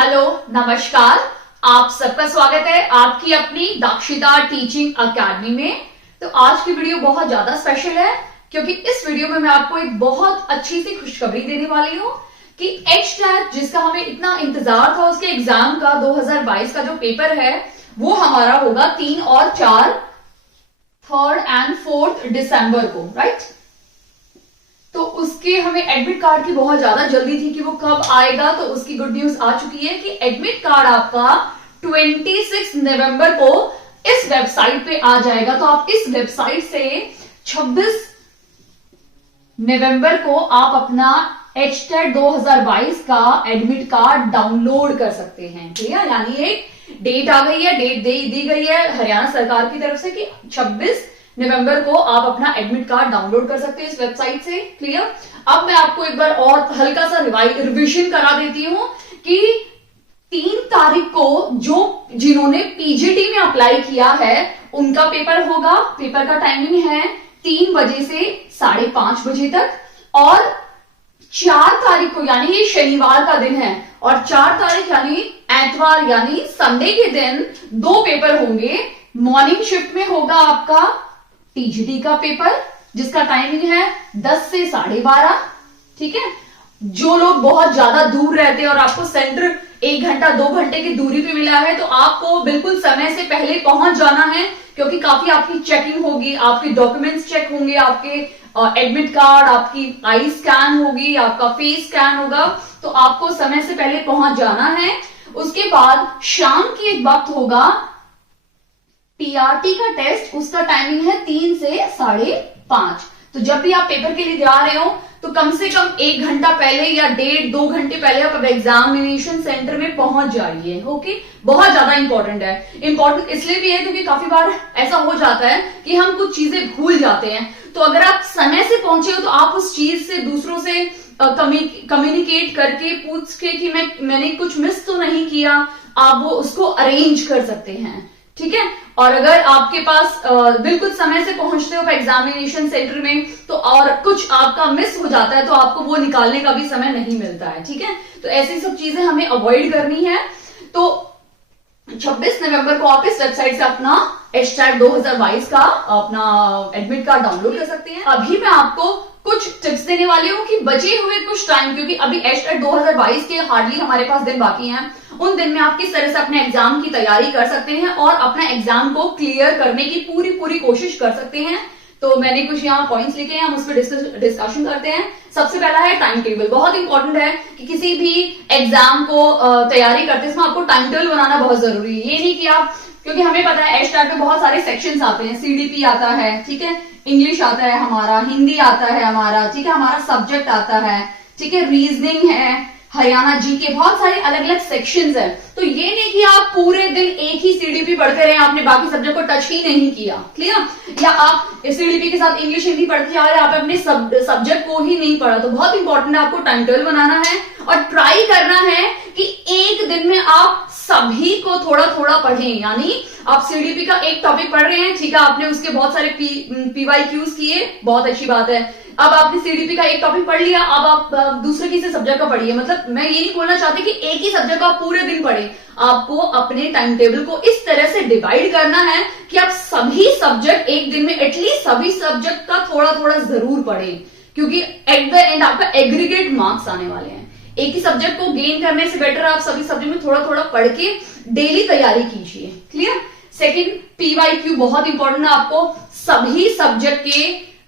Hello, नमस्कार। आप सबका स्वागत है आपकी अपनी दाक्षिता टीचिंग अकेडमी में। तो आज की वीडियो बहुत ज्यादा स्पेशल है क्योंकि इस वीडियो में मैं आपको एक बहुत अच्छी सी खुशखबरी देने वाली हूँ कि एचटेट जिसका हमें इतना इंतजार था उसके एग्जाम का 2022 का जो पेपर है वो हमारा होगा 3 और 4 3rd and 4th दिसंबर को, राइट। तो उसके हमें एडमिट कार्ड की बहुत ज्यादा जल्दी थी कि वो कब आएगा। तो उसकी गुड न्यूज आ चुकी है कि एडमिट कार्ड आपका 26 नवंबर को इस वेबसाइट पे आ जाएगा। तो आप इस वेबसाइट से 26 नवंबर को आप अपना एचटेट 2022 का एडमिट कार्ड डाउनलोड कर सकते हैं। क्लियर, यानी एक डेट आ गई है, डेट दी गई है हरियाणा सरकार की तरफ से कि 26 नवंबर को आप अपना एडमिट कार्ड डाउनलोड कर सकते हैं इस वेबसाइट से। क्लियर। अब मैं आपको एक बार और हल्का सा रिवीजन करा देती हूं कि 3 तारीख को जिन्होंने पीजीटी में अप्लाई किया है उनका पेपर होगा। पेपर का टाइमिंग है 3 बजे से 5:30 बजे तक। और 4 तारीख को यानी ये शनिवार का दिन है और 4 तारीख यानी एतवार यानी संडे के दिन 2 पेपर होंगे। मॉर्निंग शिफ्ट में होगा आपका टीजीटी का पेपर जिसका टाइमिंग है 10 से 12:30। ठीक है। जो लोग बहुत ज्यादा दूर रहते हैं और आपको सेंटर 1 घंटा 2 घंटे की दूरी पे मिला है तो आपको बिल्कुल समय से पहले पहुंच जाना है क्योंकि काफी आपकी चेकिंग होगी, आपके डॉक्यूमेंट्स चेक होंगे, आपके एडमिट कार्ड, आपकी आई स्कैन होगी, आपका फेस स्कैन होगा। तो आपको समय से पहले पहुंच जाना है। उसके बाद शाम की एक वक्त होगा पीआरटी का टेस्ट, उसका टाइमिंग है 3 से 5:30। तो जब भी आप पेपर के लिए जा रहे हो तो कम से कम 1 घंटा पहले या 1.5-2 घंटे पहले आप एग्जामिनेशन सेंटर में पहुंच जाइए। ओके, बहुत ज्यादा इंपॉर्टेंट है। इंपॉर्टेंट इसलिए भी है क्योंकि काफी बार ऐसा हो जाता है कि हम कुछ चीजें भूल जाते हैं। तो अगर आप समय से पहुंचे हो तो आप उस चीज से दूसरों से कम्युनिकेट करके पूछ के कि मैंने कुछ मिस तो नहीं किया, आप वो उसको अरेंज कर सकते हैं। ठीक है। और अगर आपके पास बिल्कुल समय से पहुंचते हो एग्जामिनेशन सेंटर में तो और कुछ आपका मिस हो जाता है तो आपको वो निकालने का भी समय नहीं मिलता है। ठीक है। तो ऐसी सब चीजें हमें अवॉइड करनी है। तो 26 नवंबर को आप इस वेबसाइट से अपना एचटेट 2022 का अपना एडमिट कार्ड डाउनलोड कर सकते हैं। अभी मैं आपको कुछ टिप्स देने वाली हूँ कि बचे हुए कुछ टाइम, क्योंकि अभी एचटेट 2022 के हार्डली हमारे पास दिन बाकी हैं, उन दिन में आप किस तरह से अपने एग्जाम की तैयारी कर सकते हैं और अपना एग्जाम को क्लियर करने की पूरी कोशिश कर सकते हैं। तो मैंने कुछ यहाँ पॉइंट्स लिखे हैं, हम उस पर डिस्कशन करते हैं। सबसे पहला है टाइम टेबल। बहुत इंपॉर्टेंट है कि किसी भी एग्जाम को तैयारी करते समय आपको टाइम टेबल बनाना बहुत जरूरी है। ये नहीं कि आप, क्योंकि हमें पता है एचटेट में बहुत सारे सेक्शंस आते हैं, सीडीपी आता है, ठीक है, इंग्लिश आता है हमारा, हिंदी आता है हमारा, ठीक है, हमारा सब्जेक्ट आता है, ठीक है, रीजनिंग है, हरियाणा जीके, बहुत सारे अलग अलग सेक्शंस हैं। तो ये नहीं कि आप पूरे दिन एक ही सीडीपी पढ़ते रहे, आपने बाकी सब्जेक्ट को टच ही नहीं किया। क्लियर। या आप सीडीपी के साथ इंग्लिश हिंदी पढ़ते जा रहे हैं, आप अपने सब्जेक्ट को ही नहीं पढ़ा। तो बहुत इंपॉर्टेंट है, आपको टाइम टेबल बनाना है और ट्राई करना है कि एक दिन में आप सभी को थोड़ा थोड़ा पढ़ें। यानी आप सीडीपी का एक टॉपिक पढ़ रहे हैं, ठीक है, आपने उसके बहुत सारे पीवाईक्यूज किए, बहुत अच्छी बात है। अब आपने सीडीपी का एक टॉपिक पढ़ लिया, अब आप दूसरे किसी सब्जेक्ट का पढ़िए। मतलब मैं ये नहीं बोलना चाहती कि एक ही सब्जेक्ट का आप पूरे दिन पढ़े। आपको अपने टाइम टेबल को इस तरह से डिवाइड करना है कि आप सभी सब्जेक्ट एक दिन में एटलीस्ट सभी सब्जेक्ट का थोड़ा थोड़ा जरूर पढ़ें, क्योंकि एट द एंड आपका एग्रीगेट मार्क्स आने वाले हैं। एक ही सब्जेक्ट को गेन करने से बेटर आप सभी सब्जेक्ट में थोड़ा थोड़ा पढ़ के डेली तैयारी कीजिए। क्लियर। सेकंड, पीवाईक्यू बहुत इंपॉर्टेंट है। आपको सभी सब्जेक्ट के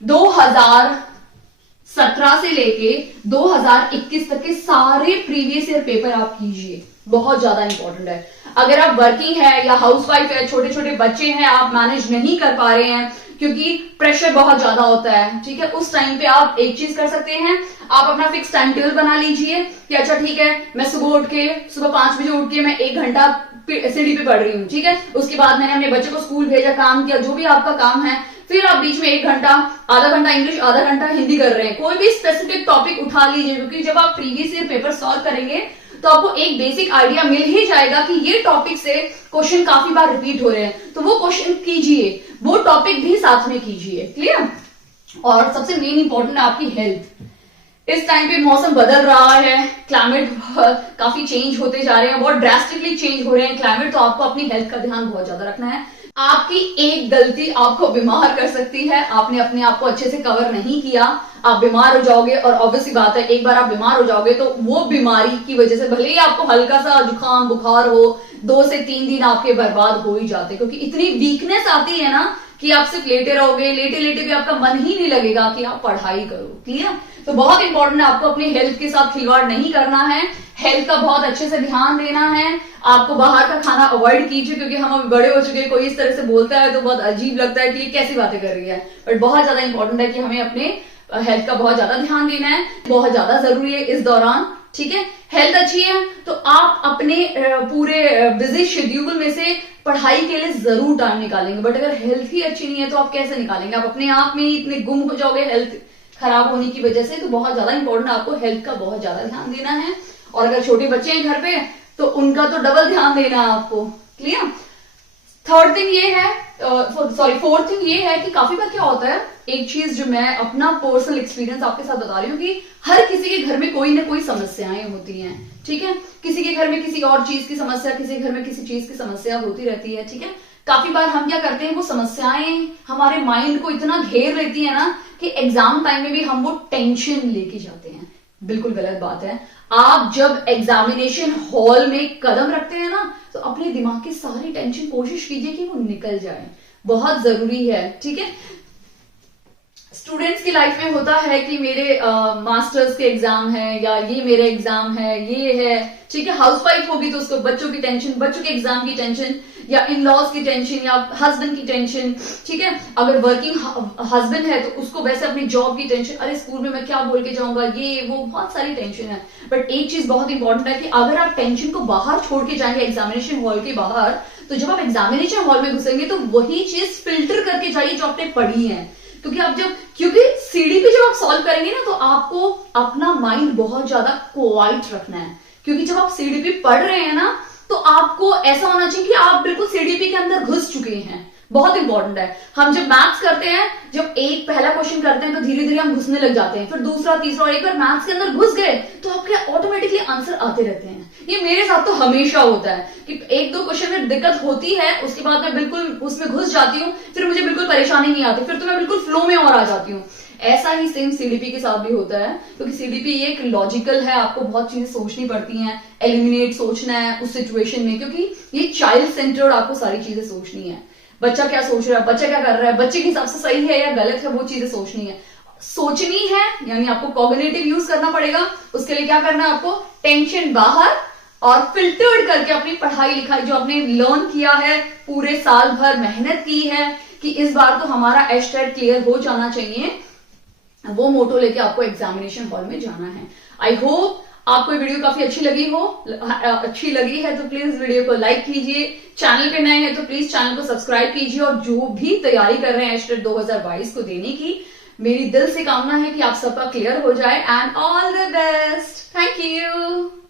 2017 से लेके 2021 तक के सारे प्रीवियस ईयर पेपर आप कीजिए, बहुत ज्यादा इंपॉर्टेंट है। अगर आप वर्किंग है या हाउसवाइफ है, छोटे छोटे बच्चे हैं, आप मैनेज नहीं कर पा रहे हैं क्योंकि प्रेशर बहुत ज्यादा होता है, ठीक है, उस टाइम पे आप एक चीज कर सकते हैं, आप अपना फिक्स टाइम टेबल बना लीजिए कि अच्छा ठीक है, मैं सुबह 5 बजे उठ के मैं 1 घंटा सीडीपी पढ़ रही हूँ, ठीक है, उसके बाद मैंने अपने बच्चे को स्कूल भेजा, काम किया, जो भी आपका काम है, फिर आप बीच में 1 घंटा, आधा घंटा इंग्लिश, आधा घंटा हिंदी कर रहे हैं। कोई भी स्पेसिफिक टॉपिक उठा लीजिए, क्योंकि जब आप प्रीवियस ईयर पेपर सॉल्व करेंगे तो आपको एक बेसिक आइडिया मिल ही जाएगा कि ये टॉपिक से क्वेश्चन काफी बार रिपीट हो रहे हैं, तो वो क्वेश्चन कीजिए, वो टॉपिक भी साथ में कीजिए। क्लियर। और सबसे मेन इंपॉर्टेंट है आपकी हेल्थ। इस टाइम पे मौसम बदल रहा है, क्लाइमेट काफी चेंज होते जा रहे हैं, बहुत ड्रास्टिकली चेंज हो रहे हैं क्लाइमेट, तो आपको अपनी हेल्थ का ध्यान बहुत ज्यादा रखना है। आपकी एक गलती आपको बीमार कर सकती है, आपने अपने आप को अच्छे से कवर नहीं किया, आप बीमार हो जाओगे, और ऑब्वियसली बात है एक बार आप बीमार हो जाओगे तो वो बीमारी की वजह से भले ही आपको हल्का सा जुकाम बुखार हो, 2 से 3 दिन आपके बर्बाद हो ही जाते, क्योंकि इतनी वीकनेस आती है ना कि आप सिर्फ लेटे रहोगे, लेटे लेटे भी आपका मन ही नहीं लगेगा कि आप पढ़ाई करो। क्लियर? तो बहुत इंपॉर्टेंट है, आपको अपनी हेल्थ के साथ खिलवाड़ नहीं करना है, हेल्थ का बहुत अच्छे से ध्यान देना है। आपको बाहर का खाना अवॉइड कीजिए, क्योंकि हम अभी बड़े हो चुके हैं, कोई इस तरह से बोलता है तो बहुत अजीब लगता है कि ये कैसी बातें कर रही है, बट बहुत ज्यादा इंपॉर्टेंट है कि हमें अपने हेल्थ का बहुत ज्यादा ध्यान देना है, बहुत ज्यादा जरूरी है इस दौरान। ठीक है, हेल्थ अच्छी है तो आप अपने पूरे बिजी शेड्यूल में से पढ़ाई के लिए जरूर टाइम निकालेंगे, बट अगर हेल्थ ही अच्छी नहीं है तो आप कैसे निकालेंगे? आप अपने आप में ही इतने गुम हो जाओगे हेल्थ खराब होने की वजह से। तो बहुत ज्यादा इंपॉर्टेंट है, आपको हेल्थ का बहुत ज्यादा ध्यान देना है, और अगर छोटे बच्चे हैं घर पे तो उनका तो डबल ध्यान देना है आपको। क्लियर? थर्ड थिंग ये है, फोर्थ थिंग ये है कि काफी बार क्या होता है, एक चीज जो मैं अपना पर्सनल एक्सपीरियंस आपके साथ बता रही हूँ कि हर किसी के घर में कोई ना कोई समस्याएं होती हैं। ठीक है, किसी के घर में किसी और चीज की समस्या, किसी के घर में किसी चीज की समस्या होती रहती है। ठीक है, काफी बार हम क्या करते हैं, वो समस्याएं हमारे माइंड को इतना घेर लेती है ना कि एग्जाम टाइम में भी हम वो टेंशन लेके जाते हैं। बिल्कुल गलत बात है। आप जब एग्जामिनेशन हॉल में कदम रखते हैं ना तो अपने दिमाग की सारी टेंशन कोशिश कीजिए कि वो निकल जाए, बहुत जरूरी है। ठीक है, स्टूडेंट्स की लाइफ में होता है कि मेरे मास्टर्स के एग्जाम है, या ये मेरे एग्जाम है, ये है। ठीक है, हाउसवाइफ होगी तो उसको बच्चों की टेंशन, बच्चों के एग्जाम की टेंशन, या इन लॉज की टेंशन, या हस्बैंड की टेंशन। ठीक है, अगर वर्किंग हस्बैंड है तो उसको वैसे अपनी जॉब की टेंशन, अरे स्कूल में मैं क्या बोल के जाऊंगा, ये वो, बहुत सारी टेंशन है। बट एक चीज बहुत इंपॉर्टेंट है कि अगर आप टेंशन को बाहर छोड़ के जाएंगे एग्जामिनेशन हॉल के बाहर, तो जब आप एग्जामिनेशन हॉल में घुसेंगे तो वही चीज फिल्टर करके जाइए जो आपने पढ़ी है। क्योंकि सीडीपी जब आप सॉल्व करेंगे ना तो आपको अपना माइंड बहुत ज्यादा क्वाइट रखना है, क्योंकि जब आप सीडीपी पढ़ रहे हैं ना तो आपको ऐसा होना चाहिए कि आप बिल्कुल सीडीपी के अंदर घुस चुके हैं। बहुत इंपॉर्टेंट है। हम जब मैथ्स करते हैं, जब एक पहला क्वेश्चन करते हैं तो धीरे धीरे हम घुसने लग जाते हैं, फिर दूसरा तीसरा, और एक बार मैथ्स के अंदर घुस गए तो आपके ऑटोमेटिकली आंसर आते रहते हैं। ये मेरे साथ तो हमेशा होता है कि एक दो क्वेश्चन में दिक्कत होती है, उसके बाद मैं बिल्कुल उसमें घुस जाती हूँ, फिर मुझे बिल्कुल परेशानी नहीं आती, फिर तो मैं बिल्कुल फ्लो में और आ जाती हूँ। ऐसा ही सेम सीडीपी के साथ भी होता है, क्योंकि सीडीपी एक लॉजिकल है, आपको बहुत चीजें सोचनी पड़ती हैं, एलिमिनेट सोचना है उस सिचुएशन में, क्योंकि ये चाइल्ड सेंटर्ड आपको सारी चीजें सोचनी है। बच्चा क्या सोच रहा है, बच्चा क्या कर रहा है, बच्चे के हिसाब से सही है या गलत है, वो चीजें सोचनी है। सोचनी है यानी आपको कॉग्निटिव यूज करना पड़ेगा। उसके लिए क्या करना है, आपको टेंशन बाहर और फिल्टर्ड करके अपनी पढ़ाई लिखाई जो आपने लर्न किया है, पूरे साल भर मेहनत की है कि इस बार तो हमारा एस्टेट क्लियर हो जाना चाहिए, वो मोटो लेके आपको एग्जामिनेशन हॉल में जाना है। आई होप आपको वीडियो काफी अच्छी लगी है तो प्लीज वीडियो को लाइक कीजिए, चैनल पे नए हैं तो प्लीज चैनल को सब्सक्राइब कीजिए, और जो भी तैयारी कर रहे हैं एस्टेट 2022 को देने की, मेरी दिल से कामना है कि आप सबका क्लियर हो जाए। And all the best. Thank you.